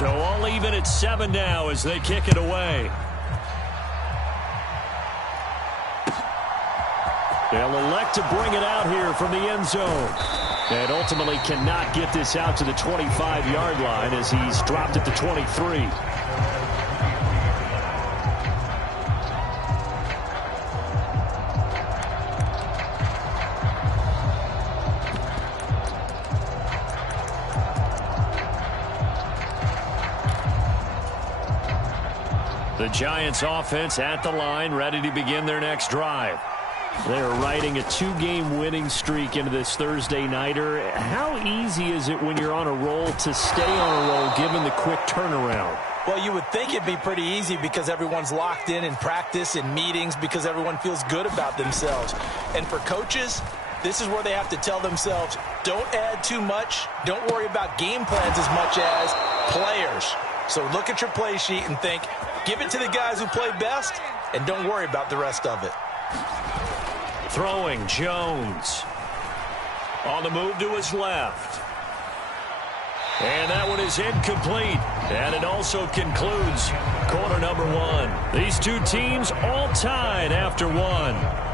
So all even at 7 now as they kick it away. They'll elect to bring it out here from the end zone. And ultimately cannot get this out to the 25-yard line as he's dropped at the 23. The Giants offense at the line, ready to begin their next drive. They're riding a 2-game winning streak into this Thursday nighter. How easy is it when you're on a roll to stay on a roll given the quick turnaround? Well, you would think it'd be pretty easy because everyone's locked in practice and meetings because everyone feels good about themselves. And for coaches, this is where they have to tell themselves, don't add too much. Don't worry about game plans as much as players. So look at your play sheet and think, give it to the guys who play best, and don't worry about the rest of it. Throwing, Jones. On the move to his left. And that one is incomplete. And it also concludes quarter number 1. These two teams all tied after 1.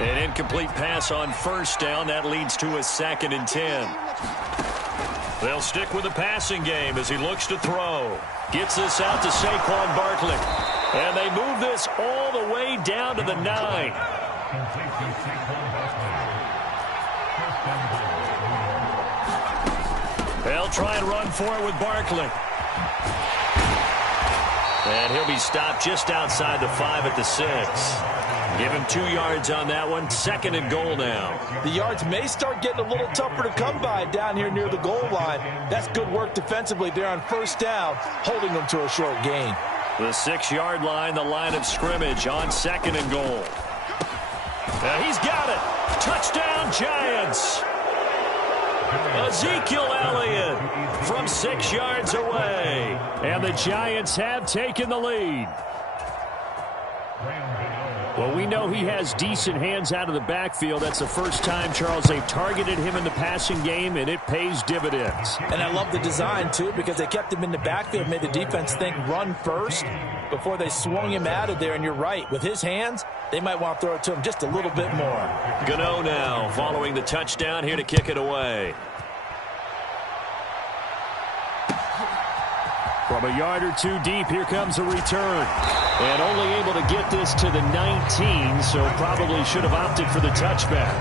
An incomplete pass on first down. That leads to a 2nd and 10. They'll stick with the passing game as he looks to throw. Gets this out to Saquon Barkley. And they move this all the way down to the 9. They'll try and run for it with Barkley. And he'll be stopped just outside the 5 at the 6. Give him 2 yards on that one. 2nd and goal now. The yards may start getting a little tougher to come by down here near the goal line. That's good work defensively there on first down, holding them to a short gain. The 6-yard line, the line of scrimmage on 2nd and goal. Now he's got it. Touchdown, Giants. Ezekiel Elliott from 6 yards away. And the Giants have taken the lead. Well, we know he has decent hands out of the backfield. That's the first time, Charles, they've targeted him in the passing game, and it pays dividends. And I love the design, too, because they kept him in the backfield, made the defense think run first before they swung him out of there. And you're right, with his hands, they might want to throw it to him just a little bit more. Gano now following the touchdown here to kick it away. From a yard or 2 deep, here comes a return. And only able to get this to the 19, so probably should have opted for the touchback.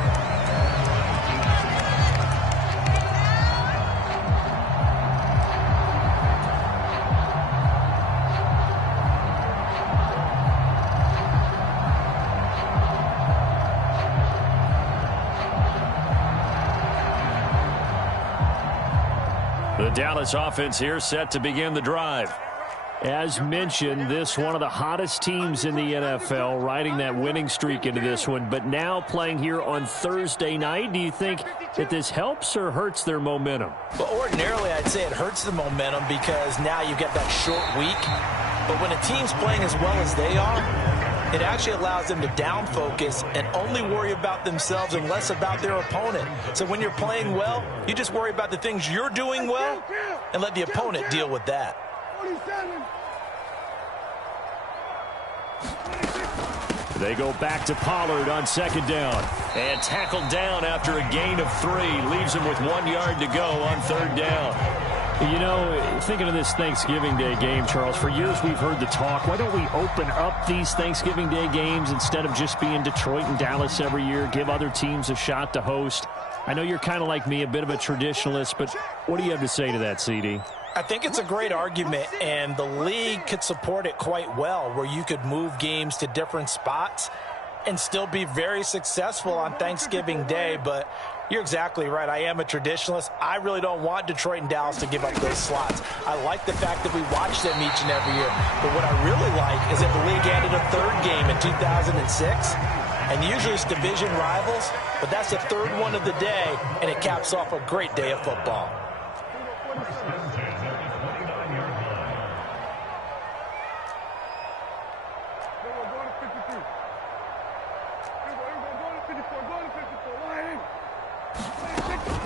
The Dallas offense here set to begin the drive. As mentioned, this one of the hottest teams in the NFL, riding that winning streak into this one, but now playing here on Thursday night. Do you think that this helps or hurts their momentum? Well, ordinarily, I'd say it hurts the momentum because now you get that short week. But when a team's playing as well as they are, it actually allows them to down focus and only worry about themselves and less about their opponent. So when you're playing well, you just worry about the things you're doing well and let the opponent deal with that. They go back to Pollard on 2nd down. And tackled down after a gain of 3. Leaves him with 1 yard to go on 3rd down. You know, thinking of this Thanksgiving Day game, Charles, for years we've heard the talk, why don't we open up these Thanksgiving Day games instead of just being Detroit and Dallas every year, give other teams a shot to host? I know you're kind of like me, a bit of a traditionalist, but what do you have to say to that, CD? I think it's a great argument, and the league could support it quite well, where you could move games to different spots and still be very successful on Thanksgiving Day. But you're exactly right. I am a traditionalist. I really don't want Detroit and Dallas to give up those slots. I like the fact that we watch them each and every year. But what I really like is that the league added a 3rd game in 2006. And usually it's division rivals, but that's the 3rd one of the day, and it caps off a great day of football.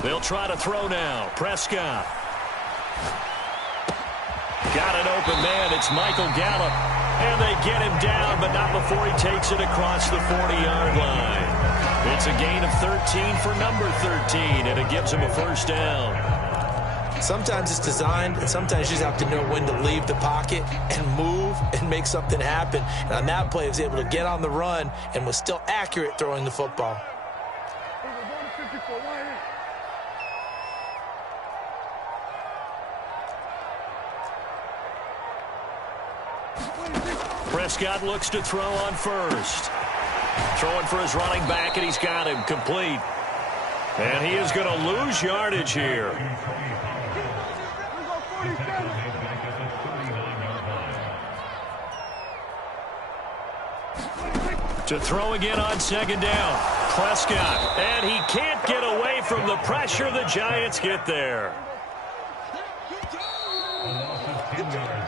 They'll try to throw now. Prescott. Got an open man. It's Michael Gallup. And they get him down, but not before he takes it across the 40-yard line. It's a gain of 13 for number 13, and it gives him a first down. Sometimes it's designed, and sometimes you just have to know when to leave the pocket and move and make something happen. And on that play, he was able to get on the run and was still accurate throwing the football. Prescott looks to throw on first. Throwing for his running back, and he's got him complete. And he is going to lose yardage here. To throw again on second down. Prescott, and he can't get away from the pressure. The Giants get there.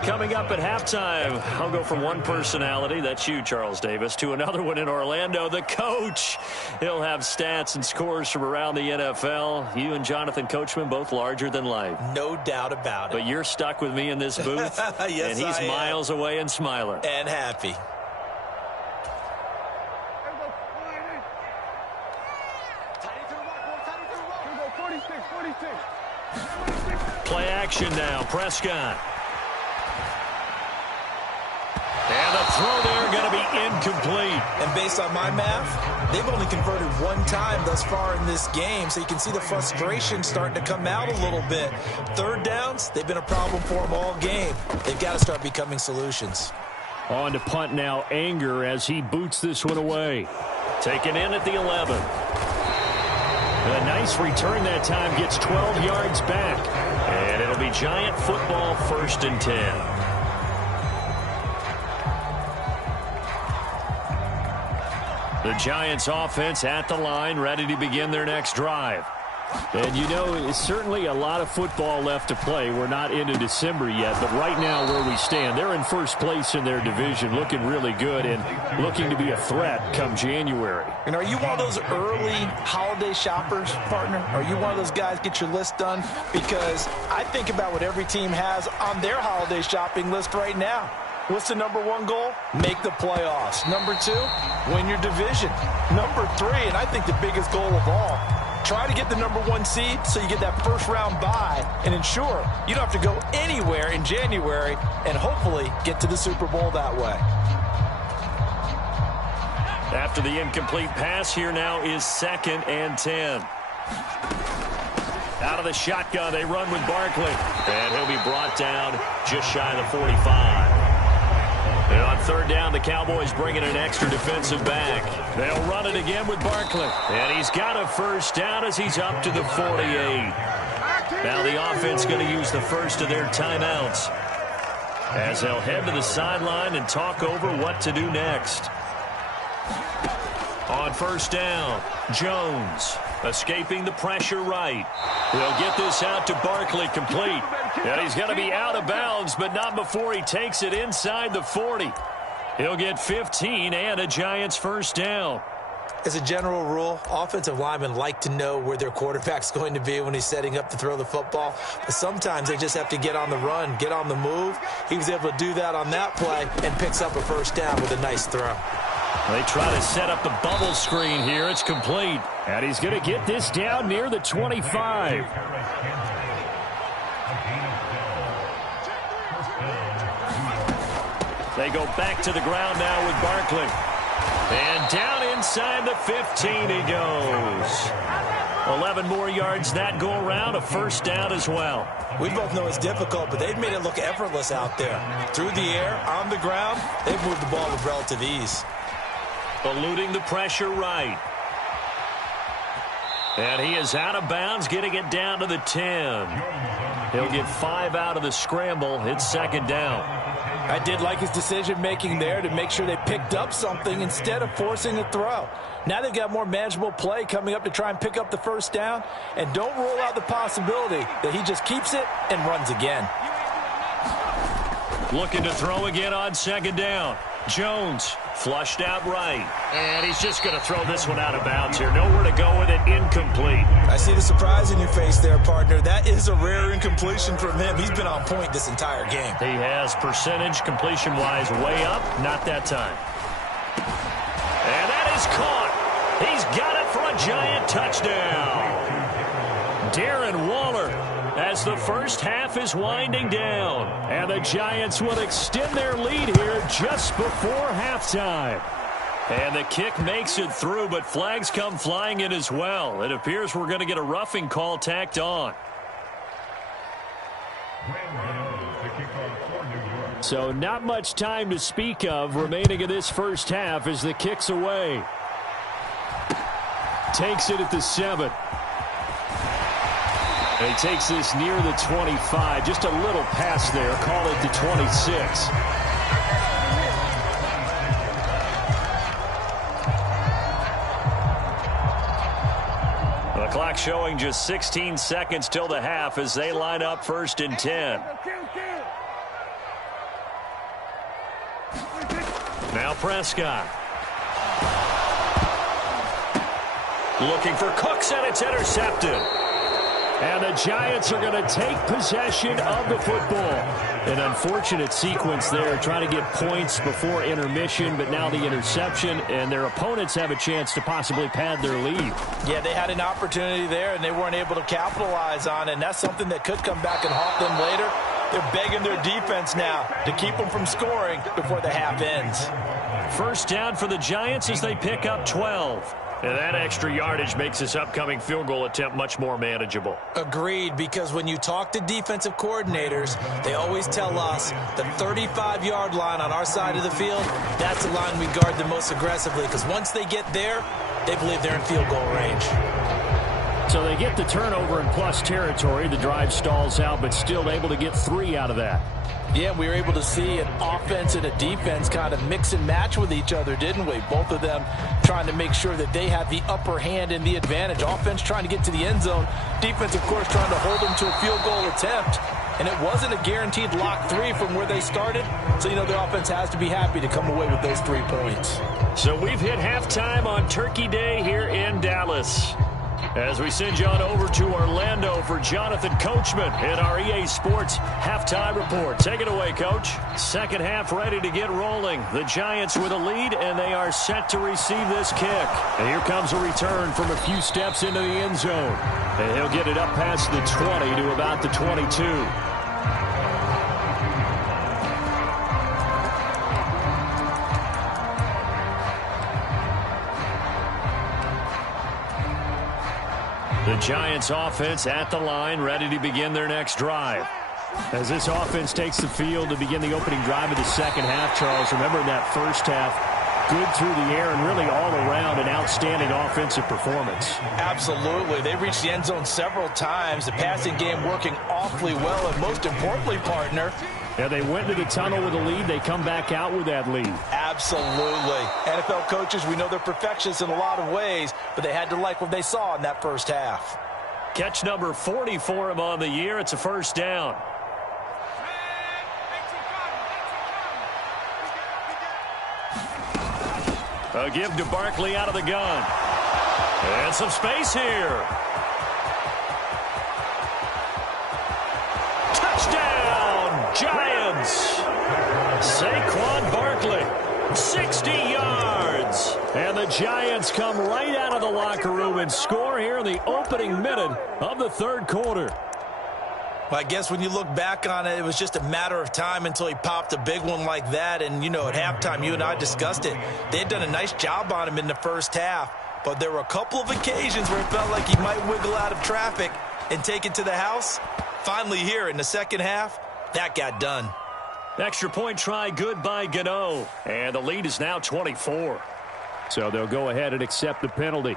Coming up at halftime, I'll go from one personality, that's you, Charles Davis, to another one in Orlando, the coach. He'll have stats and scores from around the NFL. You and Jonathan Coachman, both larger than life. No doubt about it. But you're stuck with me in this booth, yes, and he's miles away and smiling. And happy. Play action now, Prescott. And the throw there going to be incomplete. And based on my math, they've only converted one time thus far in this game, so you can see the frustration starting to come out a little bit. Third downs, they've been a problem for them all game. They've got to start becoming solutions. On to punt now, Anger, as he boots this one away. Taken in at the 11. A nice return that time, gets 12 yards back. And it'll be Giant football, 1st and 10. The Giants offense at the line, ready to begin their next drive. And you know, it's certainly a lot of football left to play. We're not into December yet, but right now where we stand, they're in first place in their division, looking really good and looking to be a threat come January. And are you one of those early holiday shoppers, partner? Are you one of those guys get your list done? Because I think about what every team has on their holiday shopping list right now. What's the number one goal? Make the playoffs. Number 2, win your division. Number 3, and I think the biggest goal of all, try to get the number 1 seed so you get that first round bye and ensure you don't have to go anywhere in January and hopefully get to the Super Bowl that way. After the incomplete pass, here now is 2nd and 10. Out of the shotgun, they run with Barkley. And he'll be brought down just shy of the 45. And on 3rd down, the Cowboys bring in an extra defensive back. They'll run it again with Barkley. And he's got a first down as he's up to the 48. Now the offense going to use the first of their timeouts as they'll head to the sideline and talk over what to do next. On 1st down, Jones escaping the pressure right. They'll get this out to Barkley, complete. And he's going to be out of bounds, but not before he takes it inside the 40. He'll get 15 and a Giants first down. As a general rule, offensive linemen like to know where their quarterback's going to be when he's setting up to throw the football. But sometimes they just have to get on the run, get on the move. He was able to do that on that play and picks up a first down with a nice throw. They try to set up the bubble screen here. It's complete. And he's going to get this down near the 25. They go back to the ground now with Barkley. And down inside the 15 he goes. 11 more yards that go around, a first down as well. We both know it's difficult, but they've made it look effortless out there. Through the air, on the ground, they've moved the ball with relative ease. Eluding the pressure right. And he is out of bounds, getting it down to the 10. He'll get 5 out of the scramble. It's 2nd down. I did like his decision-making there to make sure they picked up something instead of forcing a throw. Now they've got more manageable play coming up to try and pick up the first down, and don't rule out the possibility that he just keeps it and runs again. Looking to throw again on second down. Jones flushed out right. And he's just going to throw this one out of bounds here. Nowhere to go with it. Incomplete. I see the surprise in your face there, partner. That is a rare incompletion from him. He's been on point this entire game. He has percentage completion-wise way up. Not that time. And that is caught. He's got it for a Giant touchdown. Darren Waller, as the first half is winding down. And the Giants will extend their lead here just before halftime. And the kick makes it through, but flags come flying in as well. It appears we're going to get a roughing call tacked on. So not much time to speak of remaining in this first half as the kick's away. Takes it at the 7. And he takes this near the 25. Just a little pass there. Call it the 26. The clock showing just 16 seconds till the half as they line up 1st and 10. Now Prescott. Looking for Cooks, and it's intercepted. And the Giants are going to take possession of the football. An unfortunate sequence there, trying to get points before intermission, but now the interception, and their opponents have a chance to possibly pad their lead. Yeah, they had an opportunity there, and they weren't able to capitalize on it, and that's something that could come back and haunt them later. They're begging their defense now to keep them from scoring before the half ends. First down for the Giants as they pick up 12. And that extra yardage makes this upcoming field goal attempt much more manageable. Agreed, because when you talk to defensive coordinators, they always tell us the 35-yard line on our side of the field, that's the line we guard the most aggressively, because once they get there, they believe they're in field goal range. So they get the turnover in plus territory. The drive stalls out, but still able to get 3 out of that. Yeah, we were able to see an offense and a defense kind of mix and match with each other, didn't we? Both of them trying to make sure that they have the upper hand and the advantage. Offense trying to get to the end zone. Defense, of course, trying to hold them to a field goal attempt. And it wasn't a guaranteed lock 3 from where they started. So, you know, the offense has to be happy to come away with those 3 points. So we've hit halftime on Turkey Day here in Dallas. As we send you on over to Orlando for Jonathan Coachman in our EA Sports Halftime Report. Take it away, Coach. Second half ready to get rolling. The Giants with a lead, and they are set to receive this kick. And here comes a return from a few steps into the end zone. And he'll get it up past the 20 to about the 22. The Giants offense at the line, ready to begin their next drive. As this offense takes the field to begin the opening drive of the second half, Charles, remember in that first half, good through the air and really all around an outstanding offensive performance. Absolutely. They reached the end zone several times. The passing game working awfully well, and most importantly, partner, yeah, they went to the tunnel with a lead. They come back out with that lead. Absolutely. NFL coaches, we know they're perfectionists in a lot of ways, but they had to like what they saw in that first half. Catch number 40 for him on the year. It's a first down. A give to Barkley out of the gun. And some space here. Touchdown, Giants. Saquon Barkley, 60 yards. And the Giants come right out of the locker room and score here in the opening minute of the third quarter. Well, I guess when you look back on it, it was just a matter of time until he popped a big one like that. And, you know, at halftime, you and I discussed it. They had done a nice job on him in the first half. But there were a couple of occasions where it felt like he might wiggle out of traffic and take it to the house. Finally here in the second half, that got done. Extra point try good by Gano. And the lead is now 24. So they'll go ahead and accept the penalty.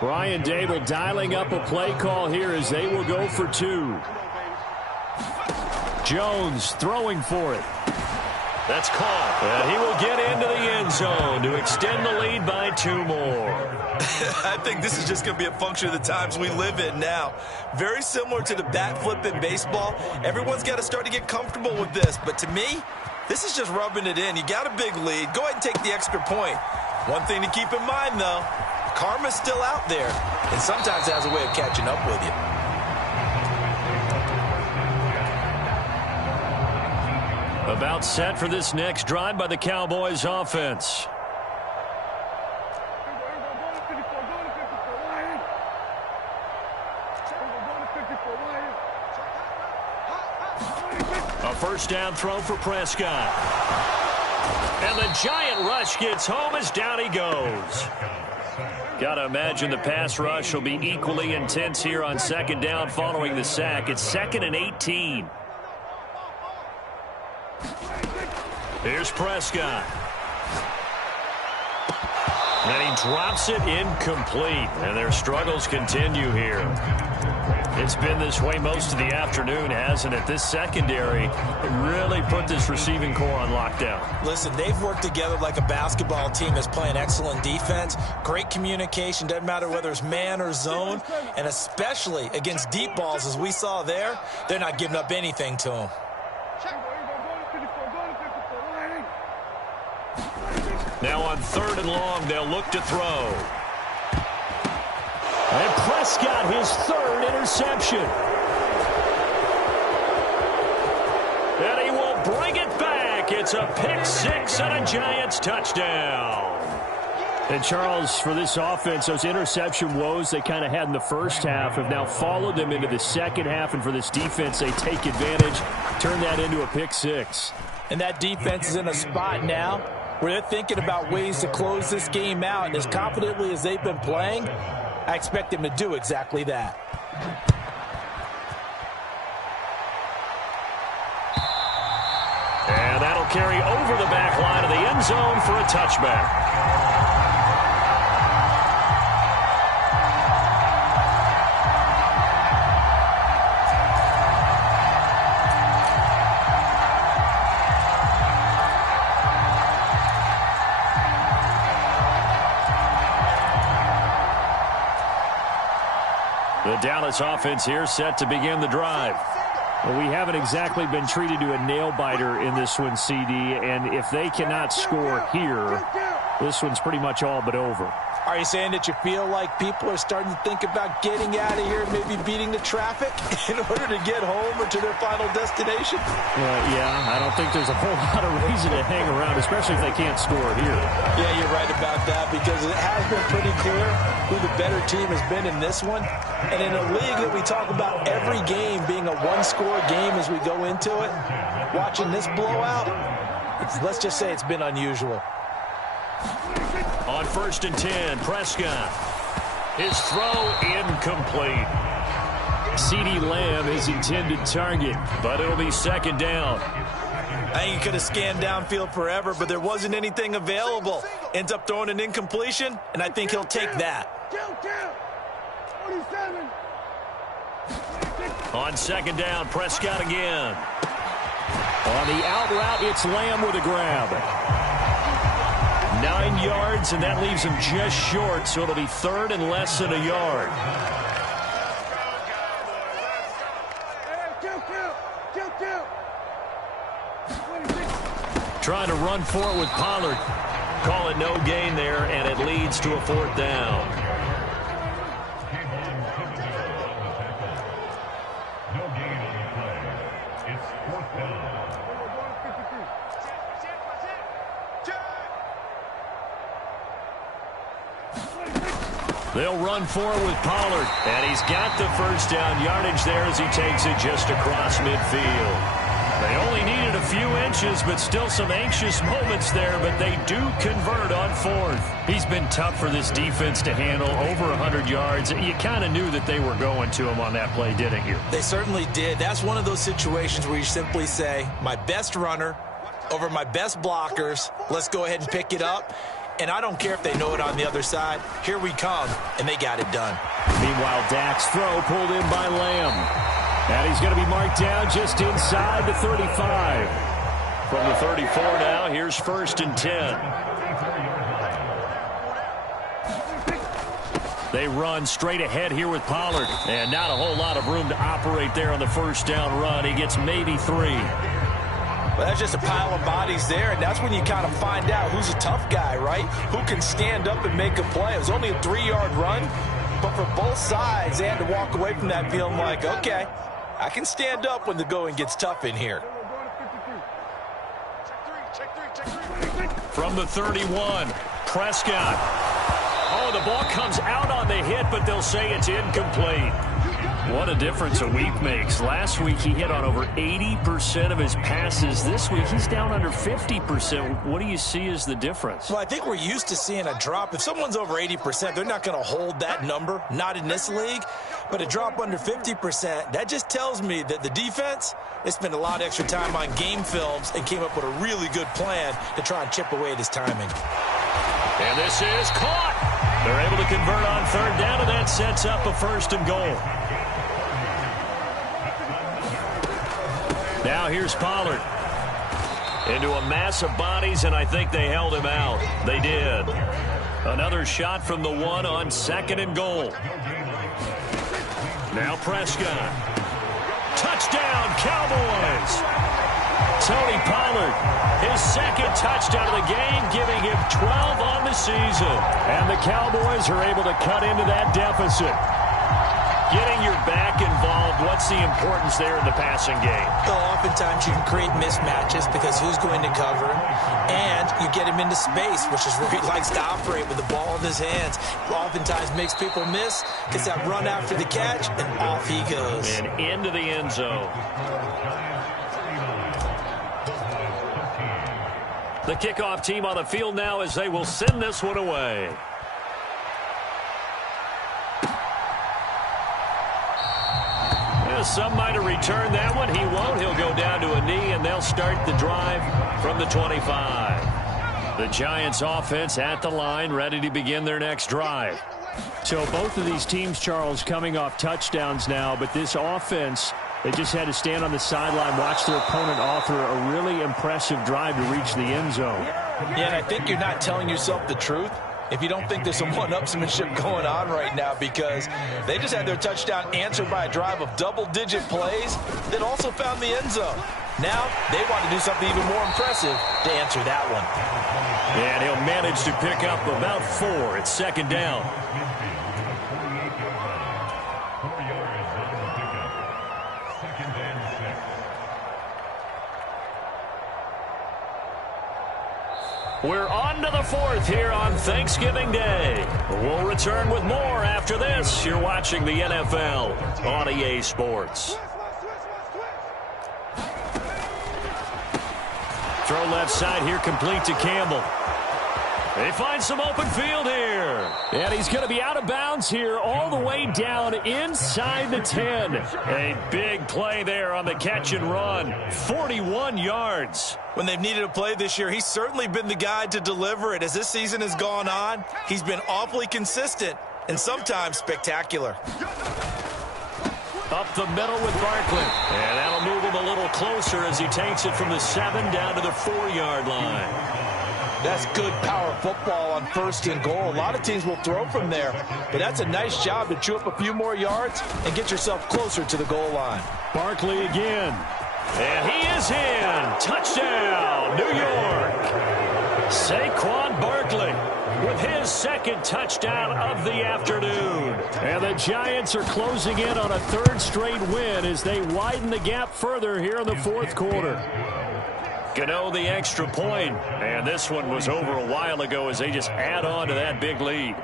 Brian Dable dialing up a play call here as they will go for 2. Jones throwing for it. That's caught. And he will get into the end zone to extend the lead by 2 more. I think this is just going to be a function of the times we live in now. Very similar to the bat flip in baseball. Everyone's got to start to get comfortable with this. But to me, this is just rubbing it in. You got a big lead. Go ahead and take the extra point. One thing to keep in mind, though, karma's still out there, and sometimes it has a way of catching up with you. About set for this next drive by the Cowboys offense. A first down throw for Prescott. And the giant rush gets home as down he goes. Got to imagine the pass rush will be equally intense here on second down following the sack. It's 2nd and 18. Here's Prescott. And he drops it incomplete. And their struggles continue here. It's been this way most of the afternoon, hasn't it? This secondary really put this receiving core on lockdown. Listen, they've worked together like a basketball team that's playing excellent defense. Great communication. Doesn't matter whether it's man or zone. And especially against deep balls, as we saw there, they're not giving up anything to them. Now on 3rd and long, they'll look to throw. And Prescott, his 3rd interception. And he will bring it back. It's a pick 6 and a Giants touchdown. And Charles, for this offense, those interception woes they kind of had in the first half have now followed them into the second half. And for this defense, they take advantage, turn that into a pick 6. And that defense is in a spot now where they're thinking about ways to close this game out. And as confidently as they've been playing, I expect them to do exactly that. And that'll carry over the back line of the end zone for a touchback. The Dallas offense here set to begin the drive. Well, we haven't exactly been treated to a nail-biter in this one, CD, and if they cannot score here, this one's pretty much all but over. Are you saying that you feel like people are starting to think about getting out of here and maybe beating the traffic in order to get home or to their final destination? Yeah, I don't think there's a whole lot of reason to hang around, especially if they can't score here. Yeah, you're right about that because it has been pretty clear who the better team has been in this one. And in a league that we talk about every game being a one-score game as we go into it, watching this blowout, let's just say it's been unusual. On 1st and 10, Prescott. His throw incomplete. CeeDee Lamb is intended target, but it'll be 2nd down. I think he could have scanned downfield forever, but there wasn't anything available. Ends up throwing an incompletion, and I think he'll take that. On 2nd down, Prescott again. On the out route, it's Lamb with a grab. 9 yards, and that leaves him just short, so it'll be 3rd and less than a yard. Trying to run for it with Pollard. Call it no gain there, and it leads to a 4th down. They'll run for it with Pollard, and he's got the 1st down yardage there as he takes it just across midfield. They only needed a few inches, but still some anxious moments there, but they do convert on 4th. He's been tough for this defense to handle, over 100 yards. You kind of knew that they were going to him on that play, didn't you? They certainly did. That's one of those situations where you simply say, my best runner over my best blockers, let's go ahead and pick it up. and I don't care if they know it on the other side. Here we come, and they got it done. Meanwhile, Dak's throw pulled in by Lamb. And he's going to be marked down just inside the 35. From the 34 now, here's 1st and 10. They run straight ahead here with Pollard. And not a whole lot of room to operate there on the 1st down run. He gets maybe 3. Well, that's just a pile of bodies there, and that's when you kind of find out who's a tough guy, right? Who can stand up and make a play. It was only a 3-yard run, but for both sides, they had to walk away from that feeling like, okay, I can stand up when the going gets tough in here. From the 31, Prescott. Oh, the ball comes out on the hit, but they'll say it's incomplete. What a difference a week makes. Last week, he hit on over 80% of his passes. This week, he's down under 50%. What do you see as the difference? Well, I think we're used to seeing a drop. If someone's over 80%, they're not going to hold that number, not in this league. But a drop under 50%, that just tells me that the defense, they spent a lot of extra time on game films and came up with a really good plan to try and chip away at his timing. And this is caught. They're able to convert on 3rd down, and that sets up a 1st and goal. Now here's Pollard. Into a mass of bodies, and I think they held him out. They did. Another shot from the 1 on 2nd and goal. Now Prescott. Touchdown, Cowboys. Tony Pollard, his 2nd touchdown of the game, giving him 12 on the season. And the Cowboys are able to cut into that deficit. Getting your back involved, what's the importance there in the passing game? Well, oftentimes you can create mismatches because who's going to cover him, and you get him into space, which is where he likes to operate with the ball in his hands. Oftentimes makes people miss, gets that run after the catch, and off he goes. And into the end zone. The kickoff team on the field now as they will send this one away. Some might have returned that one. He won't. He'll go down to a knee, and they'll start the drive from the 25. The Giants offense at the line, ready to begin their next drive. So both of these teams, Charles, coming off touchdowns now, but this offense, they just had to stand on the sideline, watch their opponent offer a really impressive drive to reach the end zone. Yeah, and I think you're not telling yourself the truth if you don't think there's some one-upsmanship going on right now, because they just had their touchdown answered by a drive of double-digit plays that also found the end zone. Now they want to do something even more impressive to answer that one. And he'll manage to pick up about 4 at 2nd down. We're on to the 4th here on Thanksgiving Day. We'll return with more after this. You're watching the NFL on EA Sports. Throw left side here, complete to Campbell. They find some open field here. And he's going to be out of bounds here all the way down inside the 10. A big play there on the catch and run. 41 yards. When they've needed a play this year, he's certainly been the guy to deliver it. As this season has gone on, he's been awfully consistent and sometimes spectacular. Up the middle with Barkley. And that'll move him a little closer as he takes it from the 7 down to the 4-yard line. That's good power football on 1st and goal. A lot of teams will throw from there, but that's a nice job to chew up a few more yards and get yourself closer to the goal line. Barkley again. And he is in. Touchdown, New York. Saquon Barkley with his 2nd touchdown of the afternoon. And the Giants are closing in on a 3rd straight win as they widen the gap further here in the 4th quarter. Gano the extra point, and this one was over a while ago as they just add on to that big lead.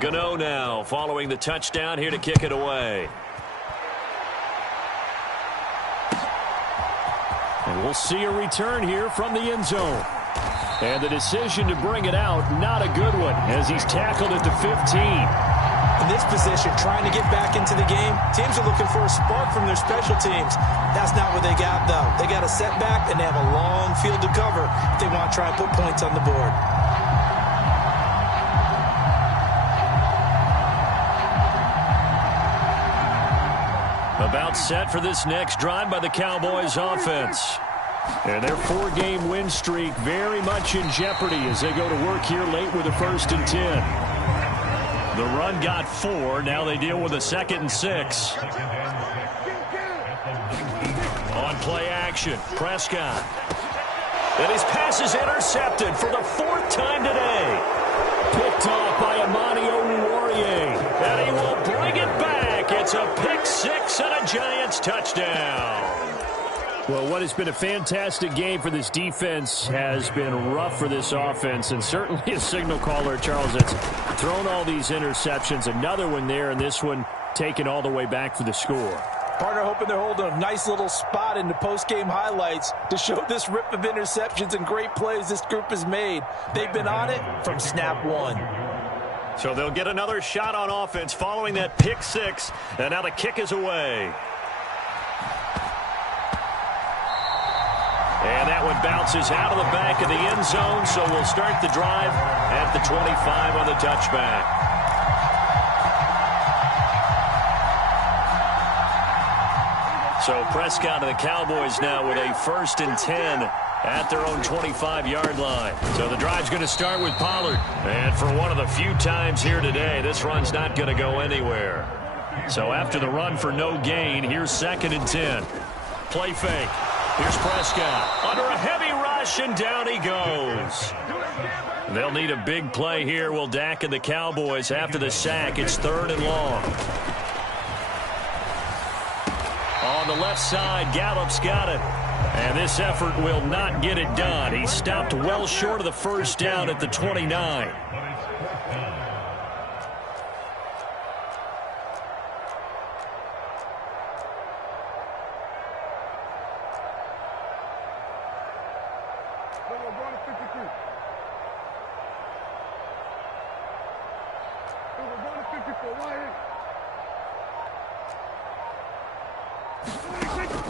Gano now following the touchdown here to kick it away. And we'll see a return here from the end zone. And the decision to bring it out, not a good one, as he's tackled at the 15. In this position, trying to get back into the game, teams are looking for a spark from their special teams. That's not what they got, though. They got a setback, and they have a long field to cover if they want to try and put points on the board. About set for this next drive by the Cowboys offense. And their 4-game win streak very much in jeopardy as they go to work here late with a 1st and 10. The run got 4. Now they deal with a 2nd and 6. On play action, Prescott. And his pass is intercepted for the 4th time today. Picked off by Amani Oruwariye. And he will bring it back. It's a pick 6 and a Giants touchdown. Well, what has been a fantastic game for this defense has been rough for this offense, and certainly a signal caller, Charles, that's thrown all these interceptions. Another one there, and this one taken all the way back for the score. Partner hoping they're holding a nice little spot in the post-game highlights to show this rip of interceptions and great plays this group has made. They've been on it from snap 1. So they'll get another shot on offense following that pick 6, and now the kick is away. And that one bounces out of the back of the end zone, so we'll start the drive at the 25 on the touchback. So Prescott and the Cowboys now with a 1st and 10 at their own 25-yard line. So the drive's going to start with Pollard. And for one of the few times here today, this run's not going to go anywhere. So after the run for no gain, here's 2nd and 10. Play fake. Here's Prescott under a heavy rush, and down he goes. They'll need a big play here, will Dak and the Cowboys after the sack. It's 3rd and long. On the left side, Gallup's got it. And this effort will not get it done. He stopped well short of the 1st down at the 29.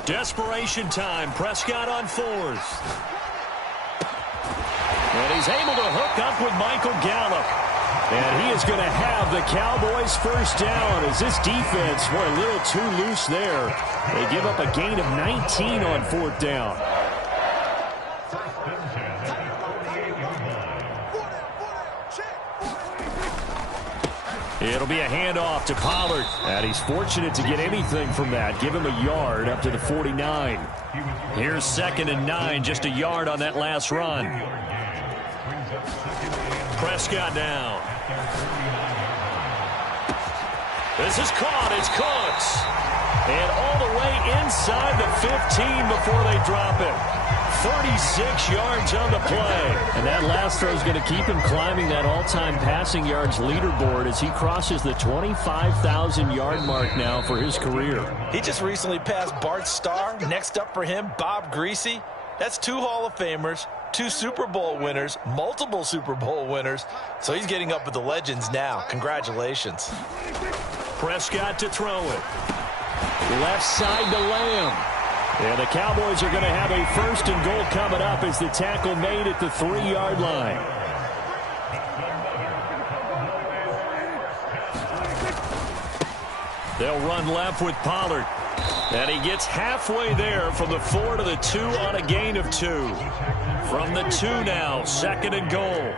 Desperation time. Prescott on 4th. And he's able to hook up with Michael Gallup. And he is going to have the Cowboys' 1st down as this defense were a little too loose there. They give up a gain of 19 on 4th down. It'll be a handoff to Pollard. And he's fortunate to get anything from that. Give him a yard up to the 49. Here's 2nd and 9, just a yard on that last run. Prescott down. This is caught. It's Cooks. And all the way inside the 15 before they drop him. 36 yards on the play. And that last throw is going to keep him climbing that all-time passing yards leaderboard as he crosses the 25,000-yard mark now for his career. He just recently passed Bart Starr. Next up for him, Bob Greasy. That's 2 Hall of Famers, 2 Super Bowl winners, multiple Super Bowl winners. So he's getting up with the legends now. Congratulations. Prescott to throw it. Left side to Lamb. And the Cowboys are going to have a 1st and goal coming up as the tackle made at the 3-yard line. They'll run left with Pollard. And he gets halfway there from the 4 to the 2 on a gain of 2. From the 2 now, 2nd and goal.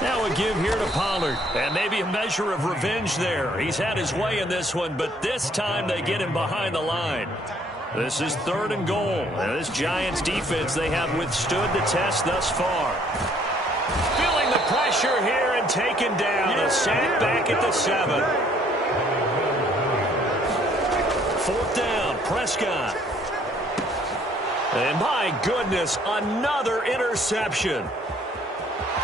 Now a give here to Pollard. And maybe a measure of revenge there. He's had his way in this one, but this time they get him behind the line. This is 3rd and goal. And this Giants defense, they have withstood the test thus far. Feeling the pressure here and taken down. A sack back at the 7. 4th down, Prescott. And my goodness, another interception.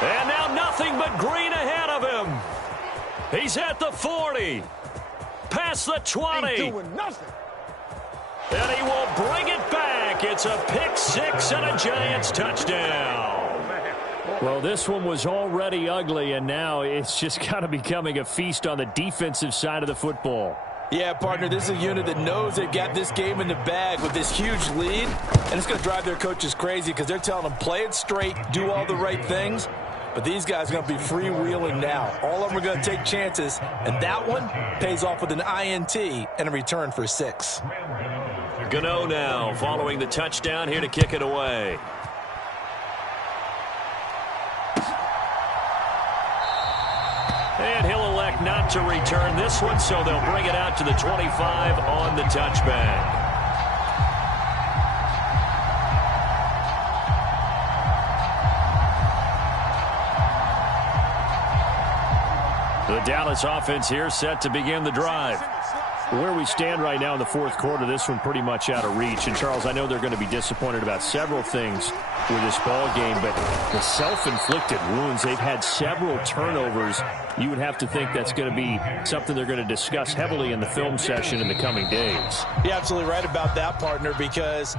And now nothing but green ahead of him. He's at the 40. Past the 20. Ain't doing nothing. And he will bring it back. It's a pick six and a Giants touchdown. Well, this one was already ugly, and now it's just kind of becoming a feast on the defensive side of the football. Yeah, partner, this is a unit that knows they've got this game in the bag with this huge lead, and it's going to drive their coaches crazy because they're telling them play it straight, do all the right things. But these guys are going to be freewheeling now. All of them are going to take chances, and that one pays off with an INT and a return for 6. Gano now following the touchdown here to kick it away. And he'll elect not to return this one, so they'll bring it out to the 25 on the touchback. The Dallas offense here set to begin the drive. Where we stand right now in the fourth quarter, this one pretty much out of reach. And, Charles, I know they're going to be disappointed about several things with this ball game, but the self-inflicted wounds, they've had several turnovers. You would have to think that's going to be something they're going to discuss heavily in the film session in the coming days. You're absolutely right about that, partner, because